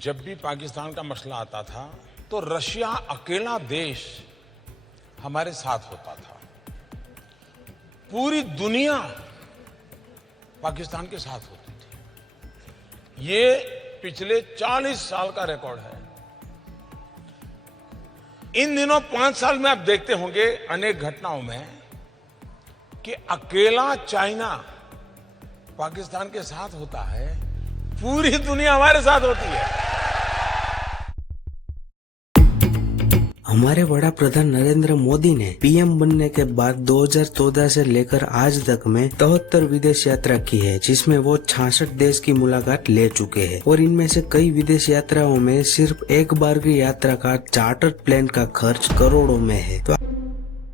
जब भी पाकिस्तान का मसला आता था तो रशिया अकेला देश हमारे साथ होता था। पूरी दुनिया पाकिस्तान के साथ होती थी। ये पिछले 40 साल का रिकॉर्ड है। इन दिनों 5 साल में आप देखते होंगे अनेक घटनाओं में कि अकेला चाइना पाकिस्तान के साथ होता है, पूरी दुनिया हमारे साथ होती है। हमारे वड़ा प्रधान नरेंद्र मोदी ने पीएम बनने के बाद 2014 से लेकर आज तक में 73 विदेश यात्रा की है, जिसमें वो 66 देश की मुलाकात ले चुके हैं। और इनमें से कई विदेश यात्राओं में सिर्फ एक बार की यात्रा का चार्टर प्लेन का खर्च करोड़ों में है। तो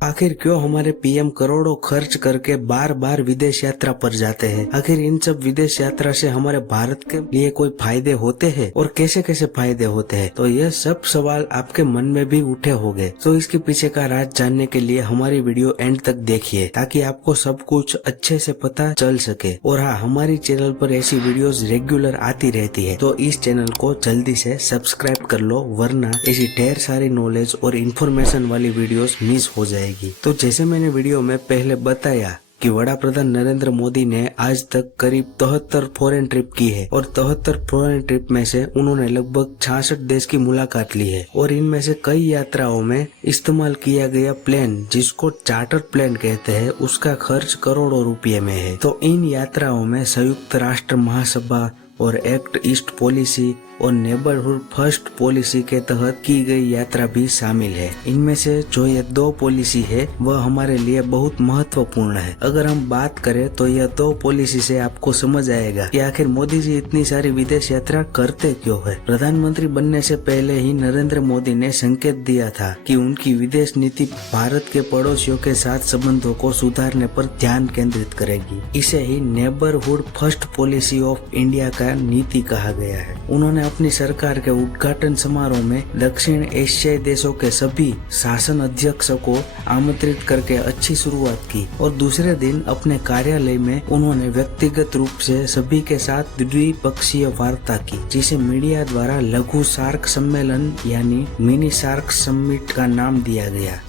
आखिर क्यों हमारे पीएम करोड़ों खर्च करके बार बार विदेश यात्रा पर जाते हैं? आखिर इन सब विदेश यात्रा से हमारे भारत के लिए कोई फायदे होते हैं और कैसे कैसे फायदे होते हैं? तो यह सब सवाल आपके मन में भी उठे होंगे। तो इसके पीछे का राज जानने के लिए हमारी वीडियो एंड तक देखिए, ताकि आपको सब कुछ अच्छे से पता चल सके। और हाँ, हमारी चैनल पर ऐसी वीडियोस रेगुलर आती रहती है, तो इस चैनल को जल्दी से सब्सक्राइब कर लो, वरना ऐसी ढेर सारी नॉलेज और इन्फॉर्मेशन वाली वीडियोस मिस हो जाएगी। तो जैसे मैंने वीडियो में पहले बताया कि वड़ा प्रधान नरेंद्र मोदी ने आज तक करीब 73 फॉरेन ट्रिप की है, और 73 फॉरेन ट्रिप में से उन्होंने लगभग 66 देश की मुलाकात ली है। और इनमें से कई यात्राओं में इस्तेमाल किया गया प्लेन, जिसको चार्टर प्लेन कहते हैं, उसका खर्च करोड़ों रुपये में है। तो इन यात्राओं में संयुक्त राष्ट्र महासभा और एक्ट ईस्ट पॉलिसी और नेबरहुड फर्स्ट पॉलिसी के तहत की गई यात्रा भी शामिल है। इनमें से जो ये 2 पॉलिसी है वह हमारे लिए बहुत महत्वपूर्ण है। अगर हम बात करें तो यह 2 पॉलिसी से आपको समझ आएगा कि आखिर मोदी जी इतनी सारी विदेश यात्रा करते क्यों है। प्रधानमंत्री बनने से पहले ही नरेंद्र मोदी ने संकेत दिया था कि उनकी विदेश नीति भारत के पड़ोसियों के साथ संबंधों को सुधारने पर ध्यान केंद्रित करेगी। इसे ही neighbourhood first policy of India का नीति कहा गया है। उन्होंने अपनी सरकार के उद्घाटन समारोह में दक्षिण एशियाई देशों के सभी शासन अध्यक्षों को आमंत्रित करके अच्छी शुरुआत की, और दूसरे दिन अपने कार्यालय में उन्होंने व्यक्तिगत रूप से सभी के साथ द्विपक्षीय वार्ता की, जिसे मीडिया द्वारा लघु सार्क सम्मेलन यानी मिनी सार्क समिट का नाम दिया गया।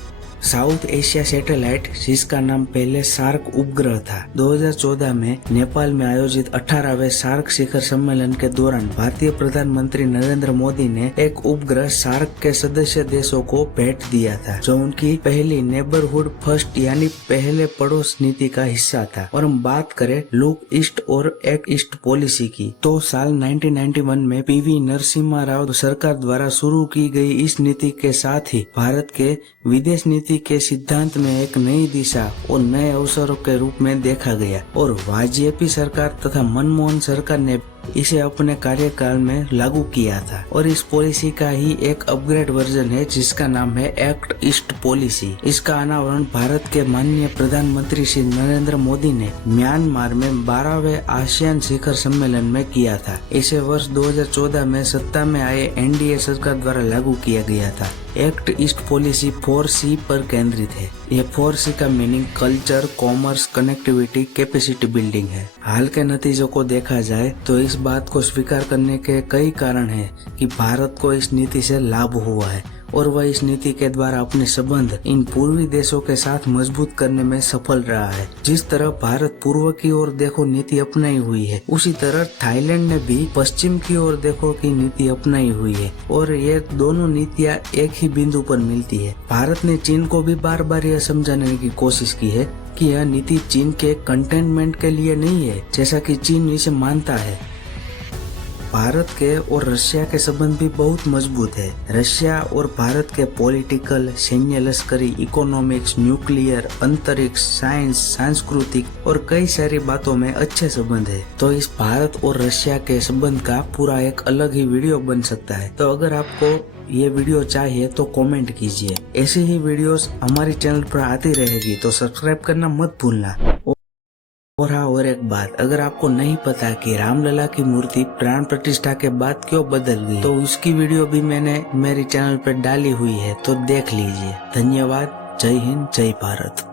साउथ एशिया सैटेलाइट, जिसका नाम पहले सार्क उपग्रह था, 2014 में नेपाल में आयोजित 18वें सार्क शिखर सम्मेलन के दौरान भारतीय प्रधानमंत्री नरेंद्र मोदी ने एक उपग्रह सार्क के सदस्य देशों को भेंट दिया था, जो उनकी पहली नेबरहुड फर्स्ट यानी पहले पड़ोस नीति का हिस्सा था। और हम बात करें लुक ईस्ट और एक्ट ईस्ट पॉलिसी की, तो साल 1991 में पीवी नरसिम्हा राव सरकार द्वारा शुरू की गई इस नीति के साथ ही भारत के विदेश नीति के सिद्धांत में एक नई दिशा और नए अवसरों के रूप में देखा गया। और वाजपेयी सरकार तथा मनमोहन सरकार ने इसे अपने कार्यकाल में लागू किया था। और इस पॉलिसी का ही एक अपग्रेड वर्जन है, जिसका नाम है एक्ट ईस्ट पॉलिसी। इसका अनावरण भारत के माननीय प्रधानमंत्री श्री नरेंद्र मोदी ने म्यांमार में 12वें आसियान शिखर सम्मेलन में किया था। इसे वर्ष 2014 में सत्ता में आए एनडीए सरकार द्वारा लागू किया गया था। एक्ट ईस्ट पॉलिसी 4C पर केंद्रित है। यह 4C का meaning culture, commerce, connectivity, capacity building है। हाल के नतीजों को देखा जाए तो इस बात को स्वीकार करने के कई कारण हैं कि भारत को इस नीति से लाभ हुआ है, और वह इस नीति के द्वारा अपने संबंध इन पूर्वी देशों के साथ मजबूत करने में सफल रहा है। जिस तरह भारत पूर्व की ओर देखो नीति अपनाई हुई है, उसी तरह थाईलैंड ने भी पश्चिम की ओर देखो की नीति अपनाई हुई है, और ये दोनों नीतियां एक ही बिंदु पर मिलती है। भारत ने चीन को भी बार बार यह समझाने की कोशिश की है कि यह नीति चीन के कंटेनमेंट के लिए नहीं है, जैसा कि चीन इसे मानता है। भारत के और रशिया के संबंध भी बहुत मजबूत है। रशिया और भारत के पॉलिटिकल, सैन्य, लश्करी, इकोनॉमिक्स, न्यूक्लियर, अंतरिक्ष, साइंस, सांस्कृतिक और कई सारी बातों में अच्छे संबंध है। तो इस भारत और रशिया के संबंध का पूरा एक अलग ही वीडियो बन सकता है। तो अगर आपको ये वीडियो चाहिए तो कमेंट कीजिए। ऐसी ही वीडियोस हमारे चैनल पर आती रहेगी, तो सब्सक्राइब करना मत भूलना। और हाँ, और एक बात, अगर आपको नहीं पता कि रामलला की मूर्ति प्राण प्रतिष्ठा के बाद क्यों बदल गई, तो उसकी वीडियो भी मैंने मेरे चैनल पर डाली हुई है, तो देख लीजिए। धन्यवाद। जय हिंद, जय भारत।